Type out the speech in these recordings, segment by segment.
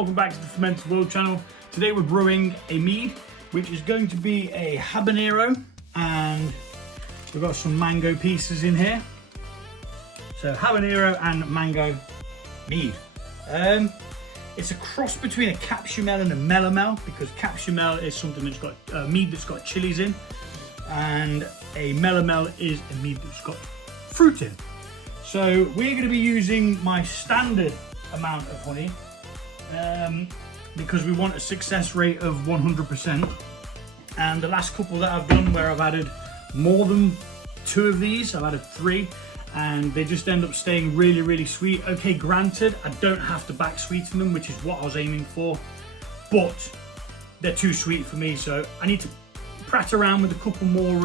welcome back to the Fermented World channel. Today we're brewing a mead, which is going to be a habanero, and we've got some mango pieces in here. So habanero and mango mead. It's a cross between a capsumel and a melomel, because capsumel is something that's got mead that's got chilies in, and a melomel is a mead that's got fruit in. So we're going to be using my standard amount of honey because we want a success rate of 100%. And the last couple that I've done where I've added more than 2 of these, I've added 3, and they just end up staying really, really sweet. Okay, granted, I don't have to back sweeten them, which is what I was aiming for, but they're too sweet for me, so I need to prat around with a couple more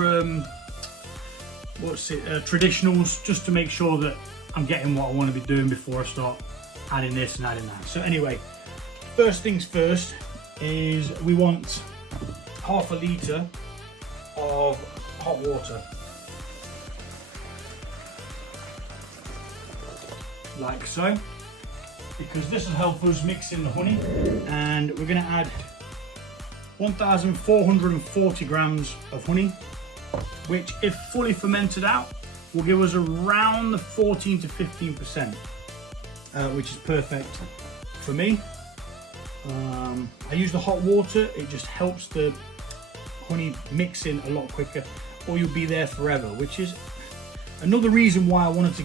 traditionals, just to make sure that I'm getting what I want to be doing before I start adding this and adding that. So anyway, first things first is we want half a litre of hot water, like so, because this will help us mix in the honey. And we're going to add 1,440 grams of honey, which if fully fermented out will give us around the 14 to 15%, which is perfect for me. I use the hot water, it just helps the honey mix in a lot quicker, or you'll be there forever, which is another reason why I wanted to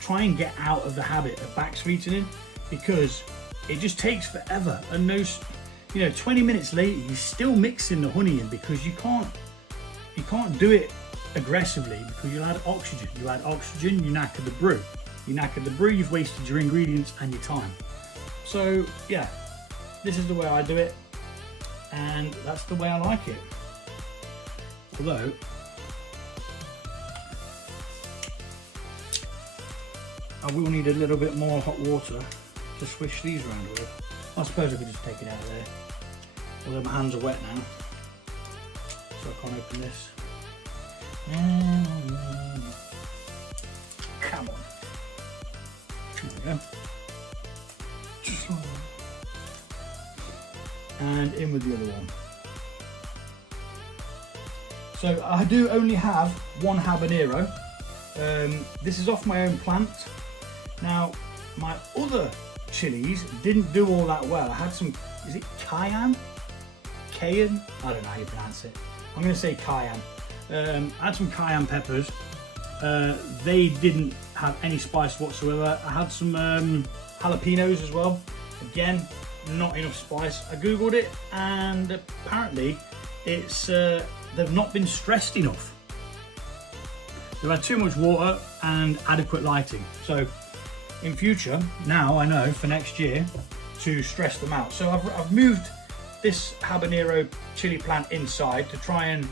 try and get out of the habit of back sweetening, because it just takes forever, and those, 20 minutes later you're still mixing the honey in, because you can't do it aggressively, because you'll add oxygen. You add oxygen, you knacker the brew. You knacker the brew, you've wasted your ingredients and your time. So yeah, this is the way I do it, and that's the way I like it. Although I will need a little bit more hot water to swish these around with. I suppose I could just take it out of there, although my hands are wet now, so I can't open this. Come on. There we go. And in with the other one. So I do only have one habanero. This is off my own plant. Now, my other chilies didn't do all that well. I had some, is it cayenne? Cayenne? I don't know how you pronounce it. I'm going to say cayenne. I had some cayenne peppers. They didn't have any spice whatsoever. I had some jalapenos as well. Again, not enough spice. I googled it, and apparently it's they've not been stressed enough. They've had too much water and adequate lighting. So in future, now I know for next year to stress them out. So I've moved this habanero chili plant inside to try and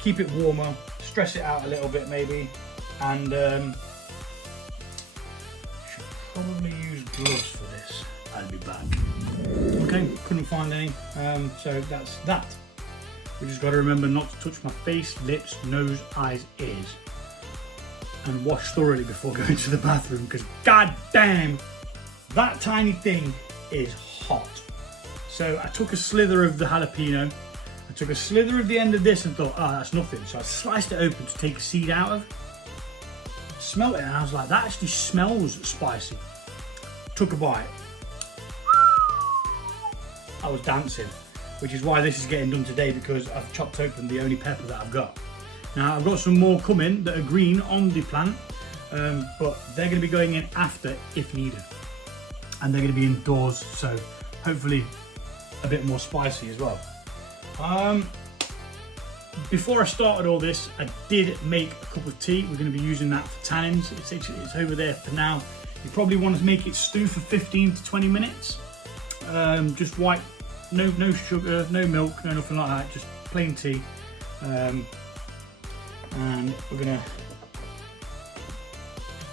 keep it warmer, stress it out a little bit maybe, and should probably use gloves for this. I'll be back. Okay, couldn't find any, so that's that. We just got to remember not to touch my face, lips, nose, eyes, ears, and wash thoroughly before going to the bathroom, because god damn, that tiny thing is hot. So I took a slither of the jalapeno, I took a slither of the end of this and thought, that's nothing. So I sliced it open to take a seed out of, smelled it, and I was like, that actually smells spicy. Took a bite. I was dancing, which is why this is getting done today, because I've chopped open the only pepper that I've got. Now I've got some more coming that are green on the plant, but they're going to be going in after if needed, and they're going to be indoors, so hopefully a bit more spicy as well. Before I started all this, I did make a cup of tea. We're going to be using that for tannins. It's over there for now. You probably want to make it stew for 15 to 20 minutes. Just white, no sugar, no milk, no nothing like that, just plain tea. And we're going to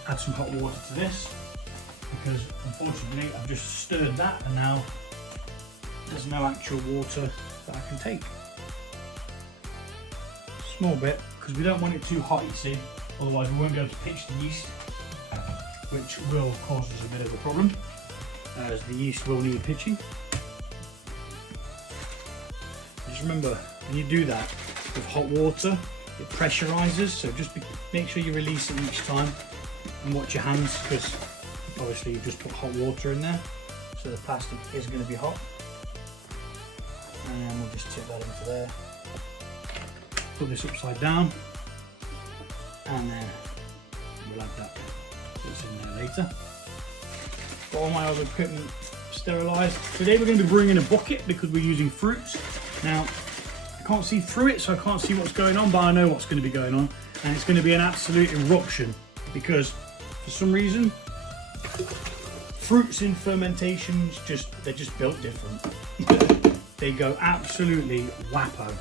add some hot water to this, because unfortunately I've just stirred that and now there's no actual water that I can take. Small bit, because we don't want it too hot, you see, otherwise we won't be able to pitch the yeast, which will cause us a bit of a problem. as the yeast will need pitching. Just remember, when you do that with hot water, it pressurizes, so just make sure you release it each time and watch your hands, because obviously you just put hot water in there, so the plastic is going to be hot. And then we'll just tip that into there. Put this upside down, and then we'll add that that's in there later. Got all my other equipment sterilised. Today we're going to be brewing in a bucket because we're using fruits. Now, I can't see through it, so I can't see what's going on, but I know what's going to be going on, and it's going to be an absolute eruption because for some reason fruits in fermentations they're just built different. They go absolutely wappo,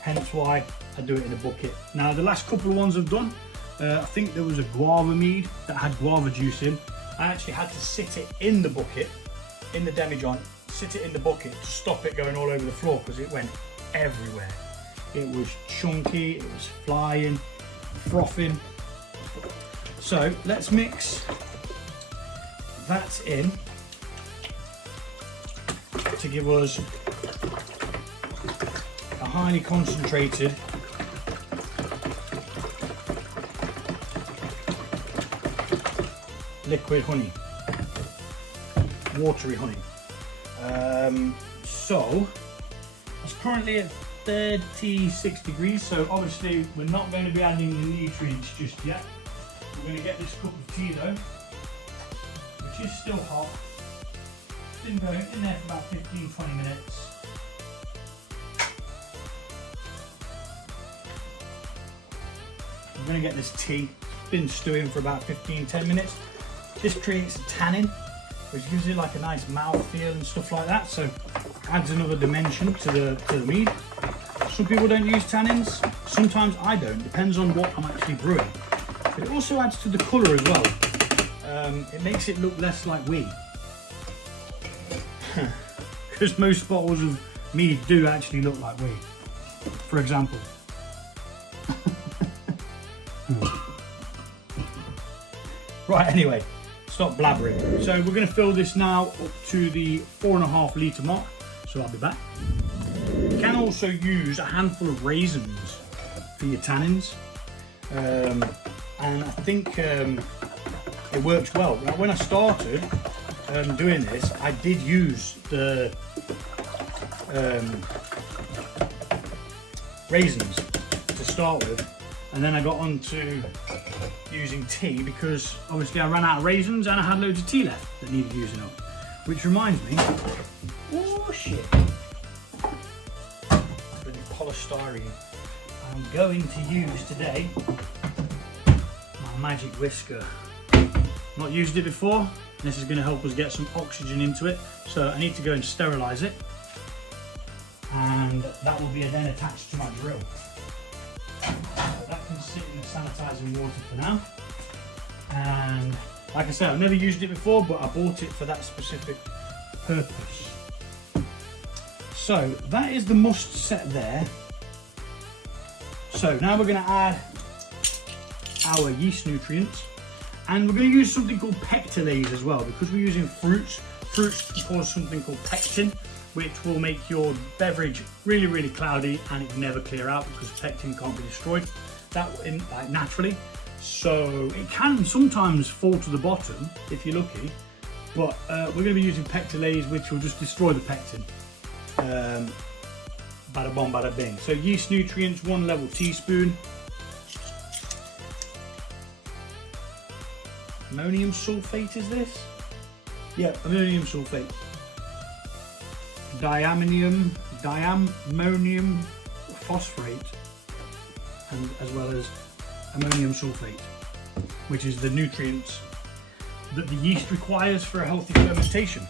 hence why I do it in a bucket. Now the last couple of ones I've done, I think there was a guava mead that had guava juice in. I actually had to sit it in the bucket, in the demijohn, sit it in the bucket to stop it going all over the floor because it went everywhere. It was chunky, it was flying, frothing. So let's mix that in to give us a highly concentrated liquid honey, watery honey. So it's currently at 36 degrees, so obviously we're not going to be adding the nutrients just yet. We're going to get this cup of tea though, which is still hot. It's been going in there for about 15-20 minutes. We're going to get this tea. It's been stewing for about 15-10 minutes. This creates a tannin, which gives it like a nice mouth feel and stuff like that, so adds another dimension to the mead. Some people don't use tannins, sometimes I don't, depends on what I'm actually brewing. But it also adds to the colour as well. It makes it look less like wee. Because most bottles of mead do actually look like wee, for example. Right, anyway, stop blabbering. So we're going to fill this now up to the 4.5 litre mark, so I'll be back. You can also use a handful of raisins for your tannins, and I think it works well. Now, when I started doing this, I did use the raisins to start with, and then I got on to using tea because obviously I ran out of raisins and I had loads of tea left that needed using up. Which reminds me, oh shit, the polystyrene I'm going to use today, my magic whisker. Not used it before. This is going to help us get some oxygen into it, so I need to go and sterilise it, and that will be then attached to my drill. That can sit in the sanitising water for now, and like I said, I've never used it before, but I bought it for that specific purpose. So that is the must set there. So now we're going to add our yeast nutrients, and we're going to use something called Pectolase as well, because we're using fruits. Fruits cause something called pectin, which will make your beverage really, really cloudy, and it will never clear out because pectin can't be destroyed like naturally. So it can sometimes fall to the bottom if you're lucky, but we're going to be using Pectolase, which will just destroy the pectin. Bada bom, bada bing. So yeast nutrients, 1 level teaspoon. Ammonium sulfate is this? Yeah, ammonium sulfate. Diammonium phosphate, and as well as ammonium sulfate, which is the nutrients that the yeast requires for a healthy fermentation.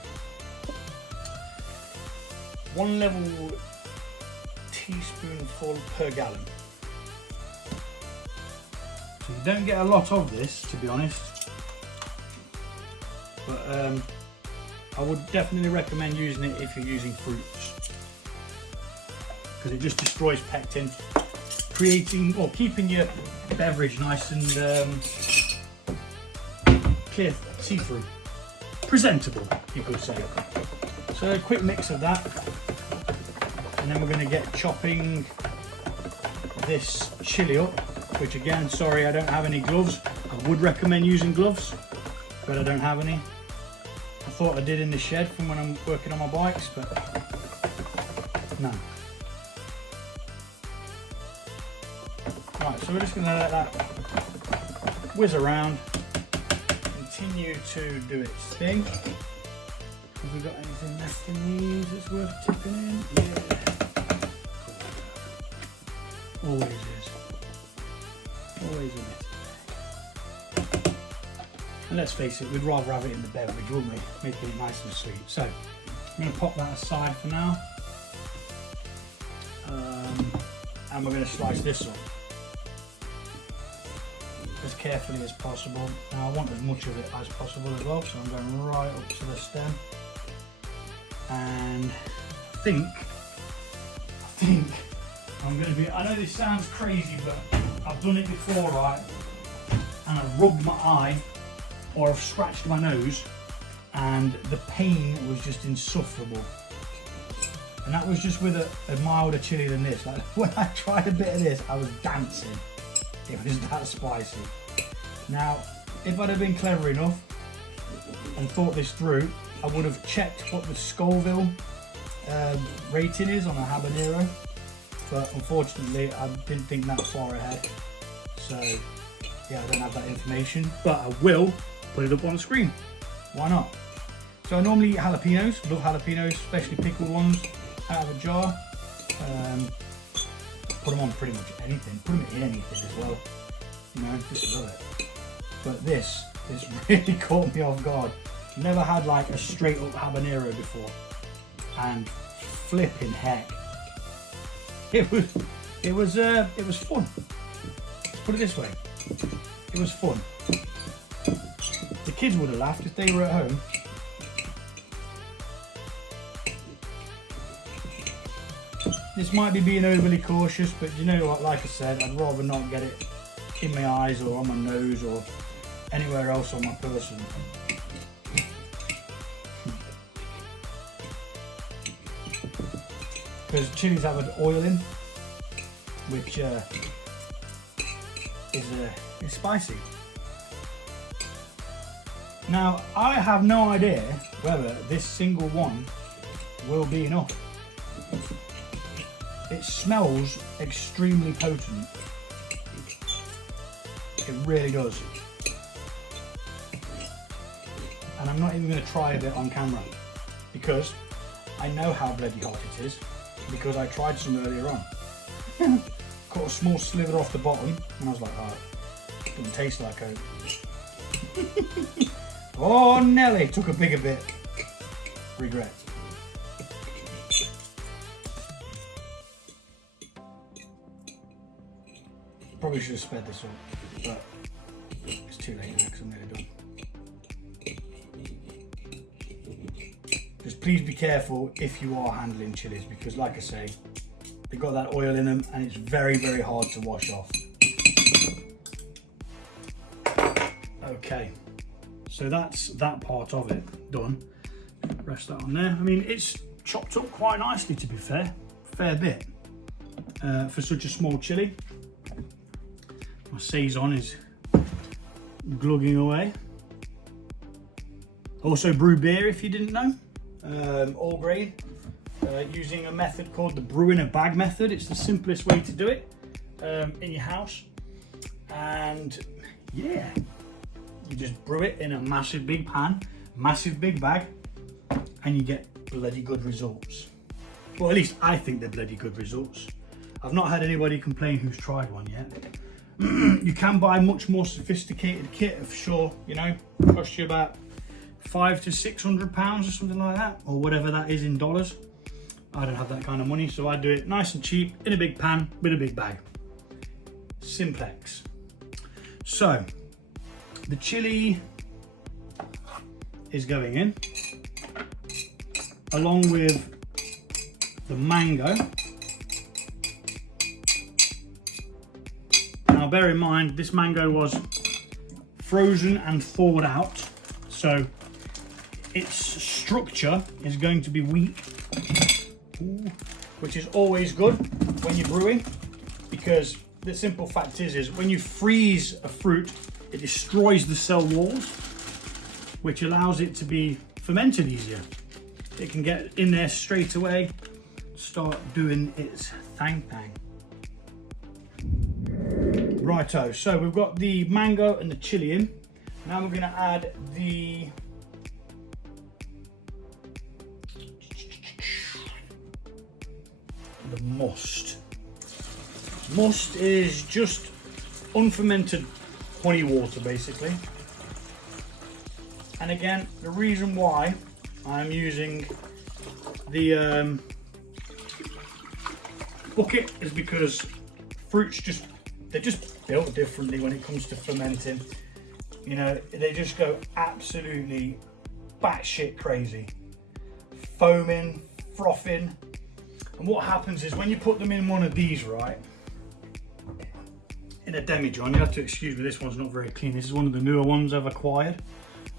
1 level teaspoonful per gallon. So you don't get a lot of this, to be honest, but I would definitely recommend using it if you're using fruits, because it just destroys pectin, creating or keeping your beverage nice and clear, see-through. presentable, you could say. So a quick mix of that, and then we're going to get chopping this chilli up, which again, sorry I don't have any gloves. I would recommend using gloves, but I don't have any. I thought I did in the shed from when I'm working on my bikes, but no. Right, so we're just going to let that whiz around, continue to do its thing. Have we got anything left in these that's worth tipping in? Yeah. Always is. Always a bit. And let's face it, we'd rather have it in the beverage, wouldn't we? Making it nice and sweet. So, I'm going to pop that aside for now. And we're going to slice this up as carefully as possible. Now I want as much of it as possible as well, so I'm going right up to the stem. And I think I'm going to be, I know this sounds crazy, but I've done it before, right? And I've rubbed my eye or I've scratched my nose and the pain was just insufferable. And that was just with a milder chili than this. Like when I tried a bit of this, I was dancing. It was that spicy. Now, if I'd have been clever enough and thought this through, I would have checked what the Scoville rating is on a habanero. But unfortunately, I didn't think that far ahead. So, yeah, I don't have that information. But I will put it up on the screen. Why not? So I normally eat jalapenos. Love jalapenos, especially pickled ones out of a jar. Put them on pretty much anything. Put them in anything as well. You know, just love it. But this really caught me off guard. Never had like a straight up habanero before. And flipping heck. It was fun. Let's put it this way. It was fun. The kids would have laughed if they were at home. This might be being overly cautious, but you know what, like I said, I'd rather not get it in my eyes or on my nose or anywhere else on my person. Because chilies have an oil in, which is spicy. Now, I have no idea whether this single one will be enough. It smells extremely potent. It really does. And I'm not even going to try a bit on camera because I know how bloody hot it is because I tried some earlier on. Cut a small sliver off the bottom and I was like, oh, it doesn't taste like Coke. Oh Nelly, took a bigger bit. Regret. Probably should have sped this up, but it's too late now because I'm nearly done. Just please be careful if you are handling chilies because like I say, they've got that oil in them and it's very, very hard to wash off. Okay, so that's that part of it done. Rest that on there. I mean, it's chopped up quite nicely to be fair, fair bit for such a small chili. My saison is glugging away. Also brew beer if you didn't know, all grain, using a method called the Brewing a bag method. It's the simplest way to do it in your house. And yeah, you just brew it in a massive big pan, massive big bag, and you get bloody good results. Well, at least I think they're bloody good results. I've not had anybody complain who's tried one yet. You can buy much more sophisticated kit for sure, you know, cost you about £500 to £600 or something like that, or whatever that is in dollars. I don't have that kind of money, so I do it nice and cheap in a big pan with a big bag. Simplex. So the chili is going in along with the mango. Now bear in mind, this mango was frozen and thawed out, so its structure is going to be weak, which is always good when you're brewing, because the simple fact is when you freeze a fruit, it destroys the cell walls, which allows it to be fermented easier. It can get in there straight away, start doing its thang. Righto, so we've got the mango and the chilli in. Now we're going to add the must. Must is just unfermented honey water basically. And again, the reason why I'm using the bucket is because fruits they're just built differently when it comes to fermenting. You know, they just go absolutely batshit crazy, foaming, frothing. And what happens is when you put them in one of these, right, in a demijohn, you have to excuse me, this one's not very clean. This is one of the newer ones I've acquired.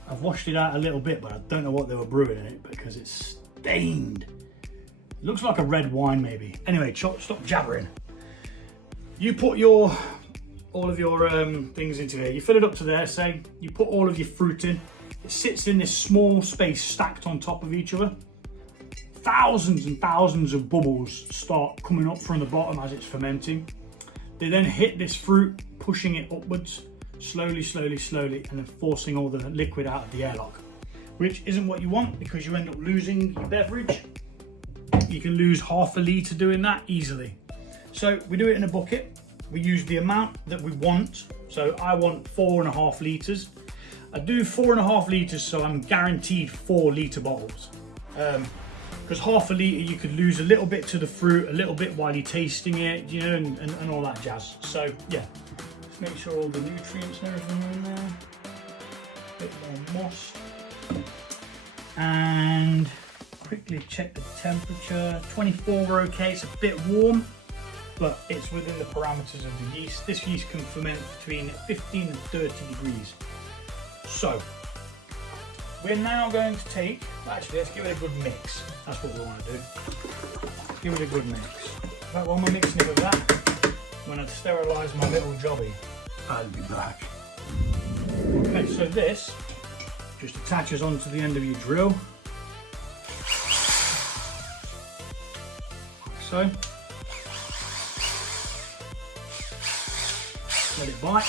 I've washed it out a little bit, but I don't know what they were brewing in it because it's stained. It looks like a red wine maybe. Anyway, stop jabbering. You put all of your things into here. You fill it up to there, say, you put all of your fruit in. It sits in this small space stacked on top of each other. Thousands and thousands of bubbles start coming up from the bottom as it's fermenting. They then hit this fruit, pushing it upwards, slowly, and then forcing all the liquid out of the airlock, which isn't what you want because you end up losing your beverage. You can lose half a litre doing that easily. So we do it in a bucket. We use the amount that we want. So I want 4.5 litres. I do 4.5 litres so I'm guaranteed 4 litre bottles. Because half a litre you could lose a little bit to the fruit, a little bit while you're tasting it, you know, and all that jazz. So yeah, just make sure all the nutrients and everything are in there. A bit more moss. And quickly check the temperature. 24 we're okay, it's a bit warm, but it's within the parameters of the yeast. This yeast can ferment between 15 and 30 degrees. So we're now going to take, actually let's give it a good mix. That's what we want to do. Give it a good mix. In fact, while I'm mixing it with that, I'm going to sterilise my little jobby. I'll be back. Okay, so this just attaches onto the end of your drill. Like so. Let it bite.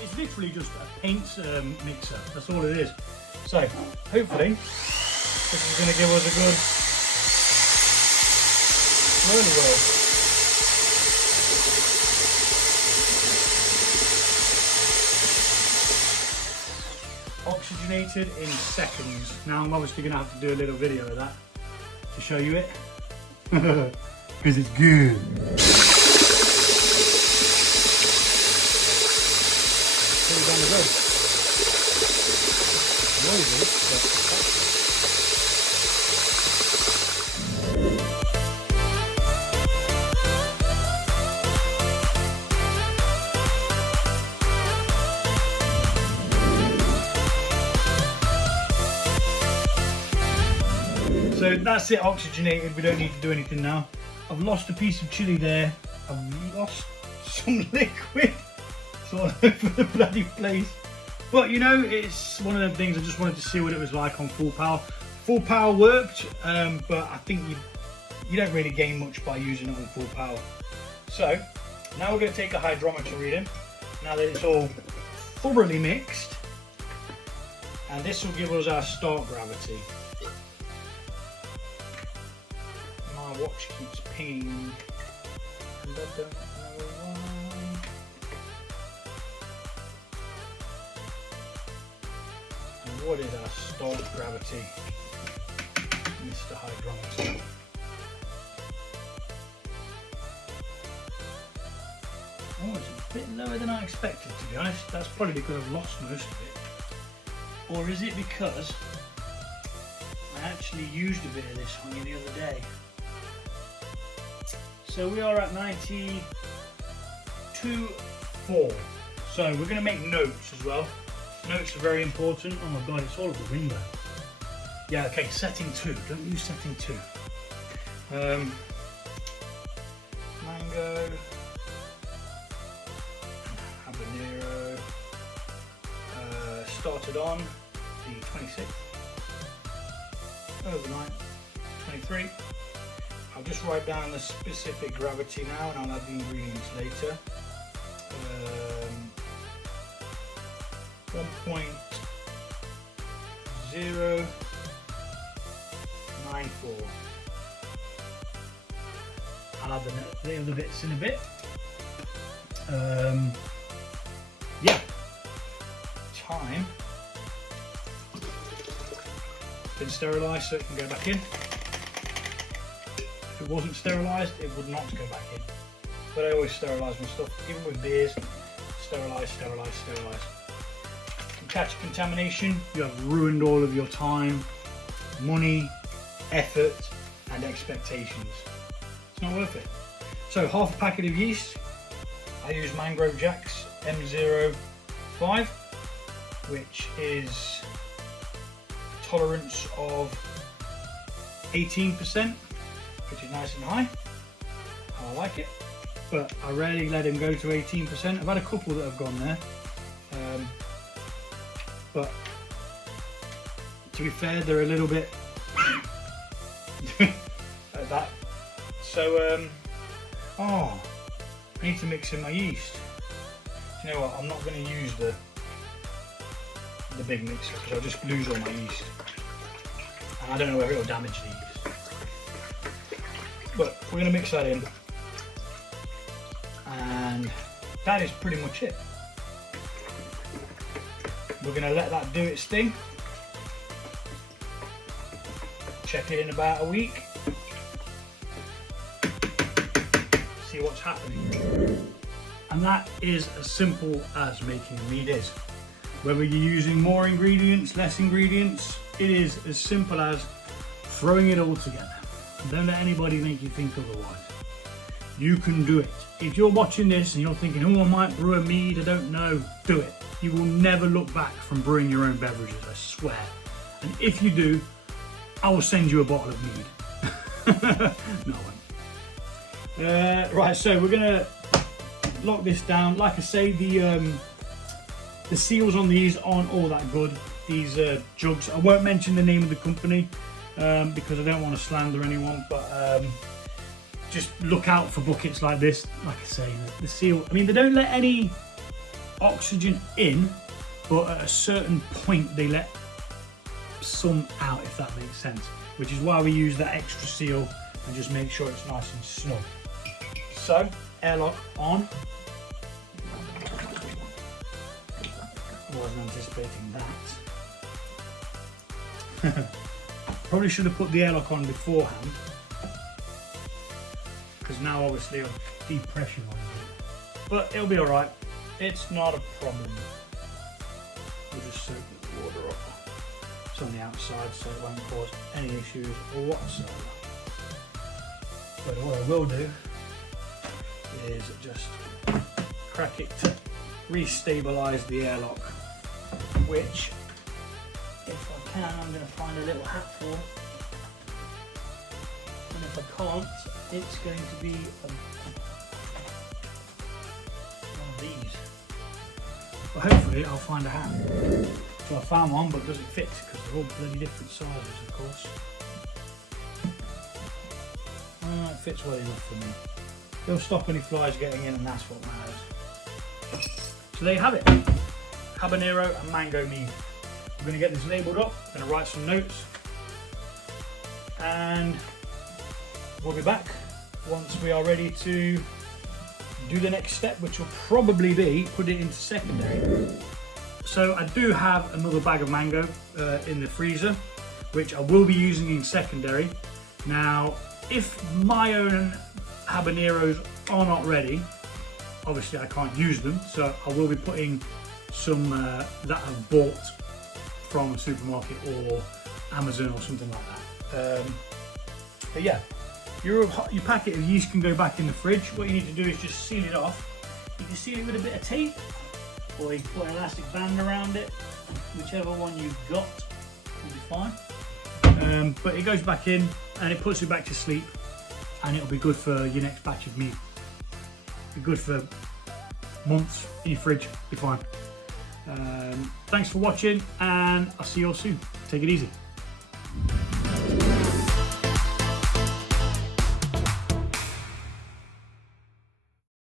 It's literally just a paint mixer, that's all it is. So hopefully this is going to give us a good swirly whirl. Oxygenated in seconds. Now I'm obviously going to have to do a little video of that to show you it. Because it's good. Down the road. Noisy, but so that's it, oxygenated. We don't need to do anything now. I've lost a piece of chili there. I've lost some liquid. It's all over the bloody place. But you know, it's one of them things. I just wanted to see what it was like on full power. Full power worked, but I think you don't really gain much by using it on full power. So now we're going to take a hydrometer reading. Now that it's all thoroughly mixed, and this will give us our start gravity. My watch keeps pinging, and I don't know why. And what is our start gravity, Mr. Hydrometer? Oh, it's a bit lower than I expected, to be honest. That's probably because I've lost most of it. Or is it because I actually used a bit of this honey the other day? So we are at 92.4. So we're going to make notes as well. Notes are very important. Oh my god, it's all over the window. Yeah, okay, setting 2. Don't use setting 2. Mango, habanero, started on the 26th, overnight, 23. I'll just write down the specific gravity now and I'll add the ingredients later. 1.094. I'll add the other bits in a bit. Yeah, time. Been sterilised so it can go back in. If it wasn't sterilised, it would not go back in. But I always sterilise my stuff, even with beers. Sterilise, sterilise, sterilise. You catch contamination, you have ruined all of your time, money, effort, and expectations. It's not worth it. So half a packet of yeast. I use Mangrove Jack's M05, which is a tolerance of 18%, which is nice and high. I like it, but I rarely let them go to 18%. I've had a couple that have gone there, but to be fair, they're a little bit at that. So, oh, I need to mix in my yeast. Do you know what? I'm not going to use the big mixer because I'll just lose all my yeast, and I don't know whether it'll damage the yeast. But we're going to mix that in, and that is pretty much it. We're going to let that do its thing. Check it in about a week. See what's happening. And that is as simple as making a mead is. Whether you're using more ingredients, less ingredients, it is as simple as throwing it all together. Don't let anybody make you think otherwise. You can do it. If you're watching this and you're thinking, oh, I might brew a mead, I don't know, do it. You will never look back from brewing your own beverages, I swear. And if you do, I will send you a bottle of mead. No, I won't. Right, so we're gonna lock this down. Like I say, the seals on these aren't all that good. These jugs, I won't mention the name of the company because I don't want to slander anyone, but just look out for buckets like this. Like I say, the seal, I mean, they don't let any oxygen in, but at a certain point they let some out, if that makes sense, which is why we use that extra seal and just make sure it's nice and snug. So, airlock on. I wasn't anticipating that. Probably should have put the airlock on beforehand, because now obviously I'm depressurising it. But it'll be alright, it's not a problem. We'll just soak the water up. It's on the outside so it won't cause any issues whatsoever. But what I will do is just crack it to re-stabilise the airlock, which, if I can, I'm going to find a little hat for, and if I can't, it's going to be one of these. But hopefully I'll find a hat. So I found one, but it doesn't fit because they're all bloody different sizes, of course. It fits well enough for me. It'll stop any flies getting in, and that's what matters. So there you have it. Habanero and mango mead. I'm going to get this labelled up, I'm going to write some notes, and we'll be back once we are ready to do the next step, which will probably be put it into secondary. So I do have another bag of mango in the freezer, which I will be using in secondary. Now, if my own habaneros are not ready, obviously I can't use them, so I will be putting some that I've bought from a supermarket or Amazon or something like that. But yeah, your packet of yeast can go back in the fridge. What you need to do is just seal it off. You can seal it with a bit of tape, or you can put an elastic band around it. Whichever one you've got will be fine. But it goes back in and it puts you back to sleep, and it'll be good for your next batch of mead. Be good for months in your fridge, be fine. Thanks for watching, and I'll see you all soon. Take it easy.